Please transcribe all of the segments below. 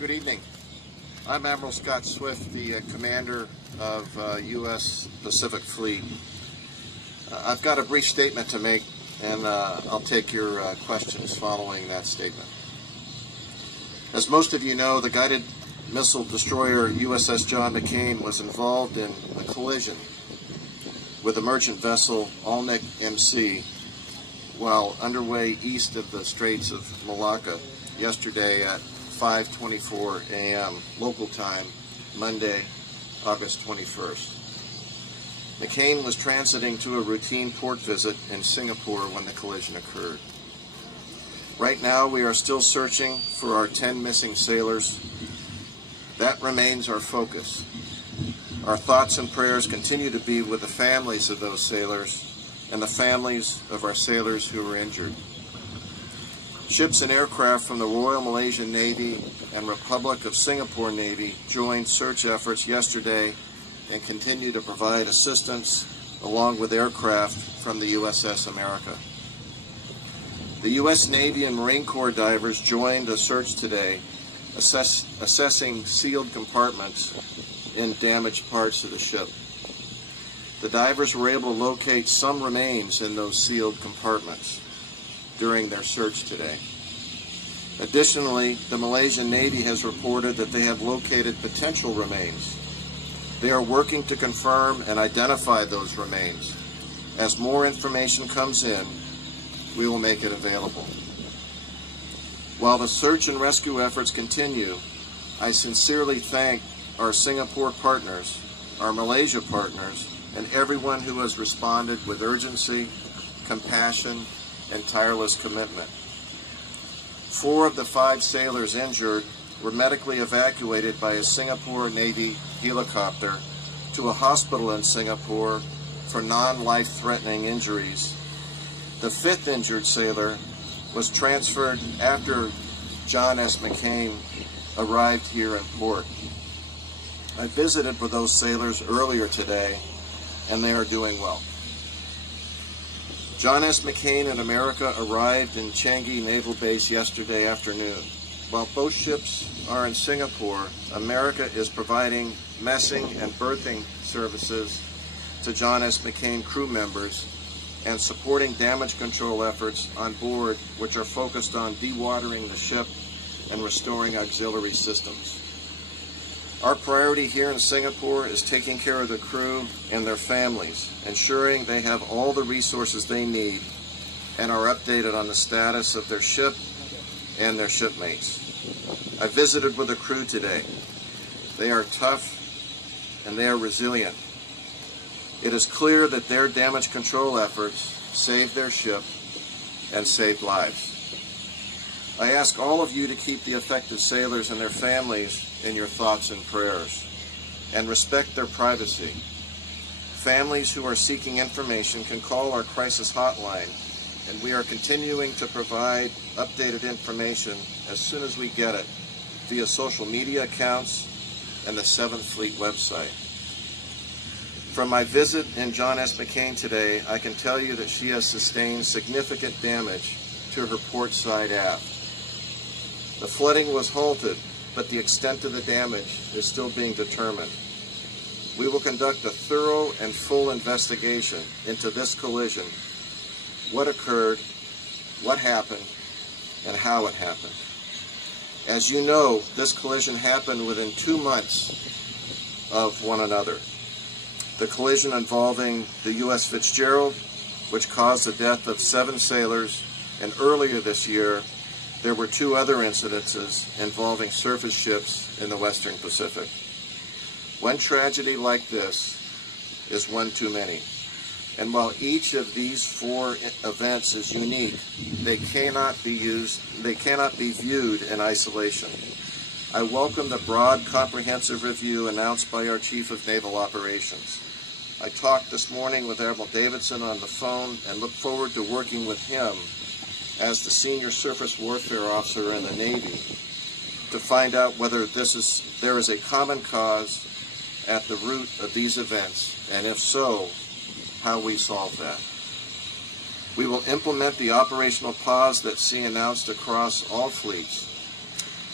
Good evening. I'm Admiral Scott Swift, the commander of U.S. Pacific Fleet. I've got a brief statement to make, and I'll take your questions following that statement. As most of you know, the guided missile destroyer USS John McCain was involved in a collision with the merchant vessel Alnick MC while underway east of the Straits of Malacca yesterday at 5:24 a.m. local time, Monday, August 21st. McCain was transiting to a routine port visit in Singapore when the collision occurred. Right now, we are still searching for our 10 missing sailors. That remains our focus. Our thoughts and prayers continue to be with the families of those sailors and the families of our sailors who were injured. Ships and aircraft from the Royal Malaysian Navy and Republic of Singapore Navy joined search efforts yesterday and continue to provide assistance along with aircraft from the USS America. The U.S. Navy and Marine Corps divers joined the search today, assessing sealed compartments in damaged parts of the ship. The divers were able to locate some remains in those sealed compartments during their search today. Additionally, the Malaysian Navy has reported that they have located potential remains. They are working to confirm and identify those remains. As more information comes in, we will make it available. While the search and rescue efforts continue, I sincerely thank our Singapore partners, our Malaysia partners, and everyone who has responded with urgency, compassion, and tireless commitment. 4 of the 5 sailors injured were medically evacuated by a Singapore Navy helicopter to a hospital in Singapore for non-life-threatening injuries. The 5th injured sailor was transferred after John S. McCain arrived here in port. I visited with those sailors earlier today, and they are doing well. John S. McCain and America arrived in Changi Naval Base yesterday afternoon. While both ships are in Singapore, America is providing messing and berthing services to John S. McCain crew members and supporting damage control efforts on board, which are focused on dewatering the ship and restoring auxiliary systems. Our priority here in Singapore is taking care of the crew and their families, ensuring they have all the resources they need and are updated on the status of their ship and their shipmates. I visited with the crew today. They are tough and they are resilient. It is clear that their damage control efforts saved their ship and saved lives. I ask all of you to keep the affected sailors and their families in your thoughts and prayers, and respect their privacy. Families who are seeking information can call our crisis hotline, and we are continuing to provide updated information as soon as we get it via social media accounts and the 7th Fleet website. From my visit in John S. McCain today, I can tell you that she has sustained significant damage to her port side aft. The flooding was halted, but the extent of the damage is still being determined. We will conduct a thorough and full investigation into this collision, what occurred, what happened, and how it happened. As you know, this collision happened within 2 months of one another. The collision involving the U.S. Fitzgerald, which caused the death of 7 sailors, and earlier this year, there were 2 other incidences involving surface ships in the Western Pacific. One tragedy like this is one too many. And while each of these 4 events is unique, they cannot be viewed in isolation. I welcome the broad, comprehensive review announced by our Chief of Naval Operations. I talked this morning with Admiral Davidson on the phone and look forward to working with him as the senior surface warfare officer in the Navy to find out whether there is a common cause at the root of these events, and if so, how we solve that. We will implement the operational pause that sea announced across all fleets.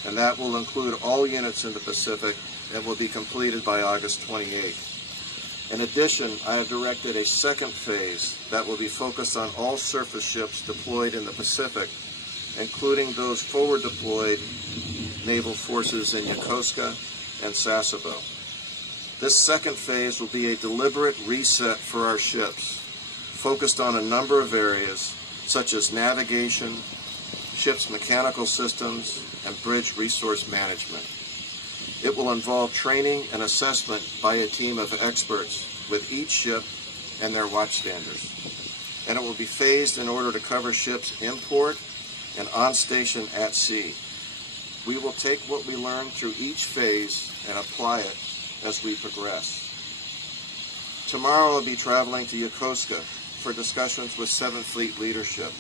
and that will include all units in the Pacific and will be completed by August 28th. In addition, I have directed a second phase that will be focused on all surface ships deployed in the Pacific, including those forward deployed naval forces in Yokosuka and Sasebo. This second phase will be a deliberate reset for our ships, focused on a number of areas such as navigation, ship's mechanical systems, and bridge resource management. It will involve training and assessment by a team of experts with each ship and their watchstanders. And it will be phased in order to cover ships in port and on station at sea. We will take what we learn through each phase and apply it as we progress. Tomorrow I'll be traveling to Yokosuka for discussions with 7th Fleet leadership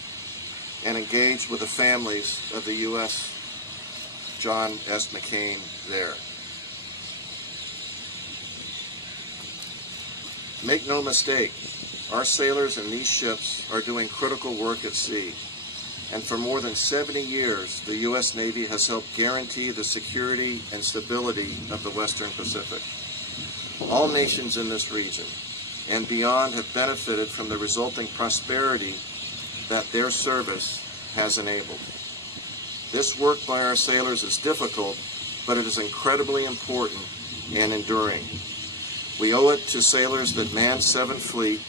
and engage with the families of the U.S. John S. McCain there. Make no mistake, our sailors in these ships are doing critical work at sea. And for more than 70 years, the U.S. Navy has helped guarantee the security and stability of the Western Pacific. All nations in this region and beyond have benefited from the resulting prosperity that their service has enabled. This work by our sailors is difficult, but it is incredibly important and enduring. We owe it to sailors that man 7th Fleet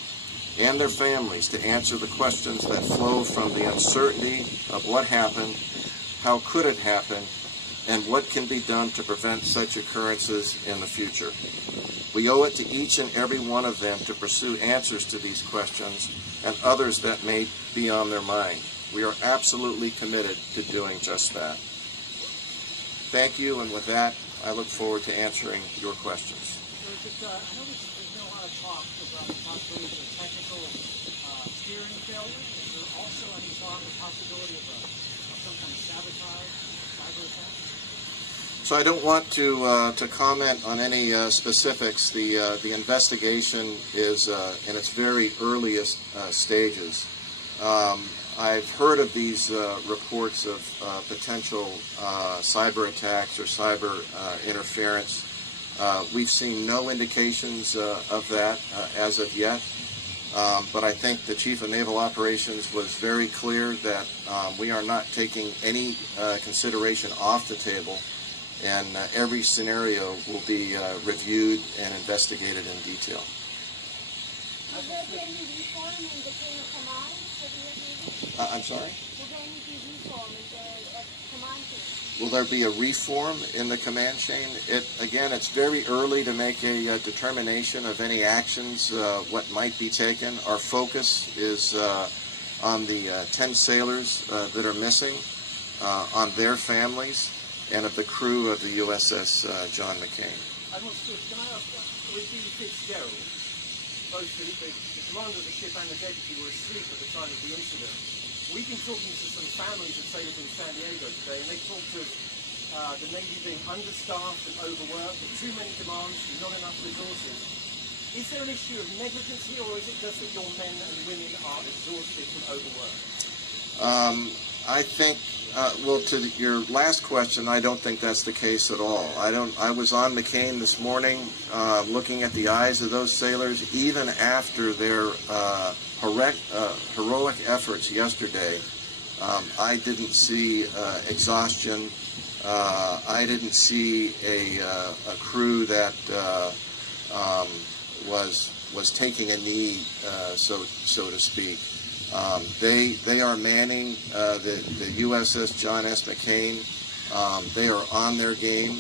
and their families to answer the questions that flow from the uncertainty of what happened, how could it happen, and what can be done to prevent such occurrences in the future. We owe it to each and every one of them to pursue answers to these questions and others that may be on their mind. We are absolutely committed to doing just that. Thank you, and with that, I look forward to answering your questions. I know there's been a lot of talk about the possibility of technical steering failure. Is there also any talk of possibility of some kind of sabotage, cyber attack? So I don't want to comment on any specifics. The investigation is in its very earliest stages. I've heard of these reports of potential cyber attacks or cyber interference. We've seen no indications of that as of yet, but I think the Chief of Naval Operations was very clear that we are not taking any consideration off the table, and every scenario will be reviewed and investigated in detail. Will there be any reform in the chain of command for the U.S. Navy? I'm sorry? Will there any reform in the command chain? Will there be a reform in the command chain? Again, it's very early to make a determination of any actions, what might be taken. Our focus is on the 10 sailors that are missing, on their families, and of the crew of the USS John McCain. Understood. Can I ask, with the Fitzgerald, both the commander of the ship and the deputy were asleep at the time of the incident. We've been talking to some families of sailors in San Diego today, and they talked of the Navy being understaffed and overworked, with too many demands, not enough resources. Is there an issue of negligence here, or is it just that your men and women are exhausted from overwork? I think, well, to your last question, I don't think that's the case at all. I was on McCain this morning looking at the eyes of those sailors. Even after their heroic efforts yesterday, I didn't see exhaustion. I didn't see a crew that was taking a knee, so to speak. They are manning the USS John S. McCain. They are on their game.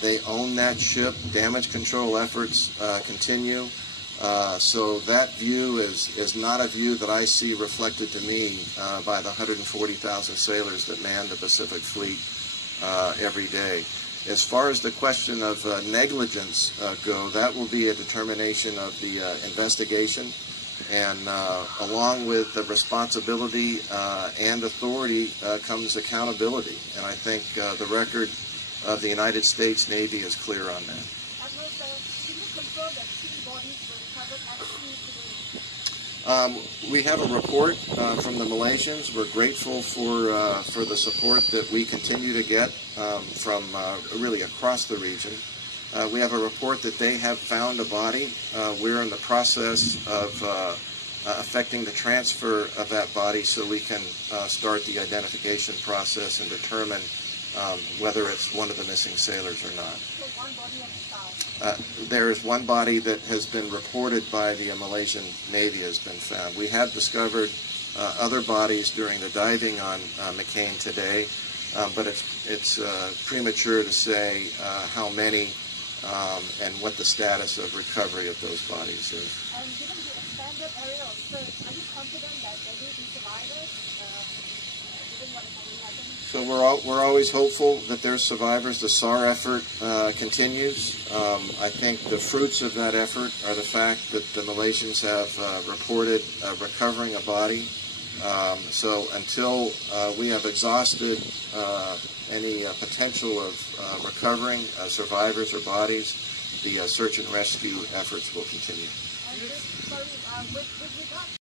They own that ship. Damage control efforts continue. So that view is not a view that I see reflected to me by the 140,000 sailors that man the Pacific Fleet every day. As far as the question of negligence go, that will be a determination of the investigation. And along with the responsibility and authority comes accountability. And I think the record of the United States Navy is clear on that. Admiral, can you confirm that 3 bodies were recovered at sea today? We have a report from the Malaysians. We're grateful for the support that we continue to get from really across the region. We have a report that they have found a body. We're in the process of effecting the transfer of that body so we can start the identification process and determine whether it's one of the missing sailors or not. So one body has found. There is one body that has been reported by the Malaysian Navy has been found. We have discovered other bodies during the diving on McCain today, but it's premature to say how many and what the status of recovery of those bodies is. And given the expanded area of search, are you confident that there will be survivors given what has already happened? So we're always hopeful that there's survivors. The SAR effort continues. I think the fruits of that effort are the fact that the Malaysians have reported recovering a body. So until we have exhausted any potential of recovering survivors or bodies, the search and rescue efforts will continue. And with regard